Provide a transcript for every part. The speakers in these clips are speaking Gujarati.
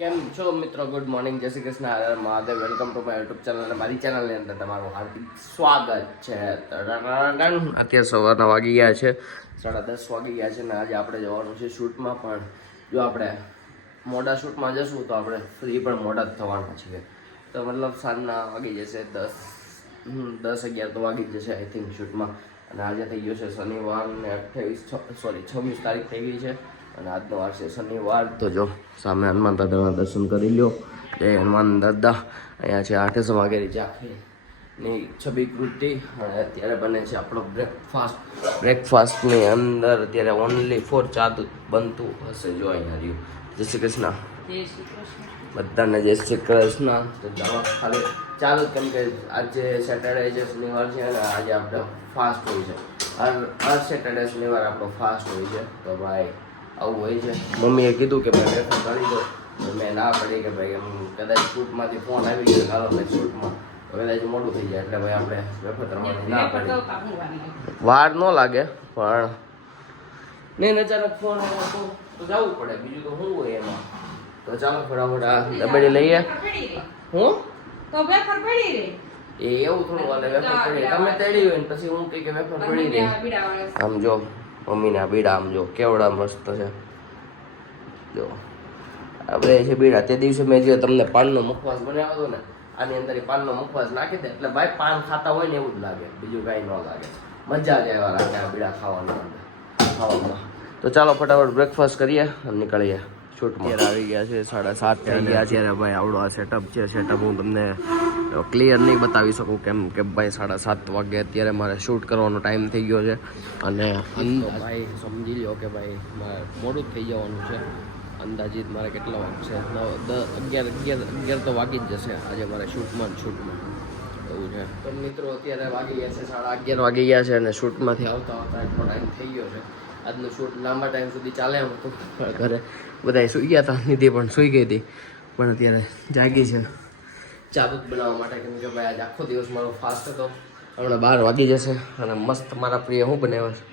કેમ છો મિત્રો? ગુડ મોર્નિંગ, જય Shri Krishna, Har Har Mahadev. Welcome to my YouTube channel અને મારી ચેનલની અંદર તમારું હાર્દિક સ્વાગત છે. અત્યારે સવારના વાગી ગયા છે 10:30 વાગી ગયા છે ને આજે આપણે જવાનું છે શૂટમાં. પણ જો આપણે મોડા શૂટમાં જશું તો આપણે ફ્રી પણ મોડા જ થવાના છીએ. તો મતલબ સાંજના વાગી જશે 10-11 તો વાગી જ જશે આઈ થિંક શૂટમાં. અને આજે થઈ ગયો છે શનિવાર ને 26 તારીખ થઈ ગઈ છે અને આજનો વાર છે શનિવાર. તો જો સામે હનુમાન દાદાના દર્શન કરી લ્યો. જય હનુમાન દાદા. અહીંયા છે આઠસો વાગેની ચાખની છબીકૃતિ અને અત્યારે બને છે આપણો બ્રેકફાસ્ટની અંદર અત્યારે ઓનલી ફોર ચા દૂધ બનતું હશે. જો અહીંયા રહ્યું. જય શ્રી કૃષ્ણ બધાને, જય શ્રી કૃષ્ણ. તો ચાલો ખાલી ચાલુ કેમ કે આજે સેટરડે છે, શનિવાર છે અને આજે આપણે ફાસ્ટ હોય છે. હર સેટરડે શનિવાર આપણો ફાસ્ટ હોય છે. તો ભાઈ આવું હોય છે. મમ્મીએ કીધું કે ભાઈ વેફર કરી દો તો મેં ના પડી કે ભાઈ એમ કદાચ શૂટમાંથી ફોન આવી ગયો ચાલો ભાઈ શૂટમાં તો કદાચ મોડું થઈ જાય એટલે ભાઈ આપણે વેફર કરવાની ના પડી. વાર ન લાગે પણ નહીં અચાનક ફોન આવ્યો તો જવું પડે, બીજું તો શું હોય એમાં. તો ચાલો ફટાફટ આ દબેડી લઈએ. હું તો વેફર પડી રે એ એવું થોડું વાલે વેફર પડી તમે તેડી હોય ને પછી હું કઈ કે વેફર પડી રહી. આમ જો મમ્મીના બીડા આમ જો કેવડા મસ્ત છે. જો આપણે છે બીડા. તે દિવસે મેં જે તમને પાનનો મુખવાસ બનાવ્યો હતો ને આની અંદર પાનનો મુખવાસ નાખી દે એટલે ભાઈ પાન ખાતા હોય ને એવું જ લાગે, બીજું કાંઈ ન લાગે. મજા જ આવ્યા રાખે આ બીડા ખાવામાં. તો ચાલો ફટાફટ બ્રેકફાસ્ટ કરીએ અને નીકળીએ શૂટમાં. અત્યારે આવી ગયા છે 7:30 થઈ ગયા. અત્યારે ભાઈ આવડો આ સેટઅપ છે. સેટઅપ હું તમને ક્લિયર નહીં બતાવી શકું કેમ કે ભાઈ 7:30 વાગે અત્યારે મારે શૂટ કરવાનો ટાઈમ થઈ ગયો છે. અને ભાઈ સમજી લો કે ભાઈ મારે મોડું જ થઈ જવાનું છે. અંદાજિત મારે કેટલા વાગશે 11 તો વાગી જ જશે આજે મારે શૂટમાં એવું છે. તો મિત્રો અત્યારે વાગી ગયા છે 11:30 વાગી ગયા છે અને શૂટમાંથી આવતા એટલો ટાઈમ થઈ ગયો છે. આજનું શૂટ લાંબા ટાઈમ સુધી ચાલે એમ હતું. ઘરે બધા સૂઈ ગયા હતા, નિધિ પણ સૂઈ ગઈ હતી પણ અત્યારે જાગી છે ચા દૂધ બનાવવા માટે કેમ કે ભાઈ આજે આખો દિવસ મારો ફાસ્ટ હતો. હમણાં 12 વાગી જશે અને મસ્ત મારા પ્રિય શું બનાવ્યા છે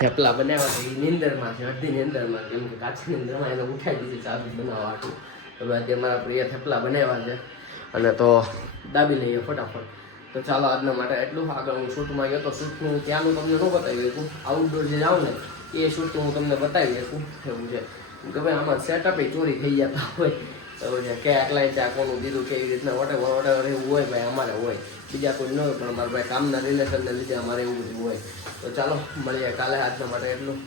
થેપલા બનાવ્યા છે. એ નીંદરમાં છે, અડધી નીંદરમાં કેમ કે કાચી નીંદરમાં એને ઉઠાઈ દીધી ચા દૂધ બનાવવા હતું. હવે અત્યારે મારા પ્રિય થેપલા બનાવ્યા છે અને તો દાબી લઈએ ફટાફટ. તો ચાલો આજના માટે એટલું. આગળ હું શૂટમાં ગયો તો શૂટનું ત્યાંનું તમને ન બતાવી શકું. આઉટડોર જે જાઉં ને એ શૂટનું હું તમને બતાવી શકું એવું છે કે ભાઈ આમાં સેટઅપ ચોરી થઈ જતા હોય એવું છે કે આટલાય ચા કોનું દીધું કેવી રીતના વોટેવર એવું હોય ભાઈ અમારે હોય. બીજા કોઈ ન હોય પણ મારા ભાઈ કામના રિલેશનને લીધે અમારે એવું બધું હોય. તો ચાલો મળીએ કાલે. આજના માટે એટલું.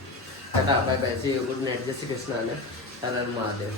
Tata bye bye, C you, good night, જય શ્રી કૃષ્ણ અને હર હર મહાદેવ.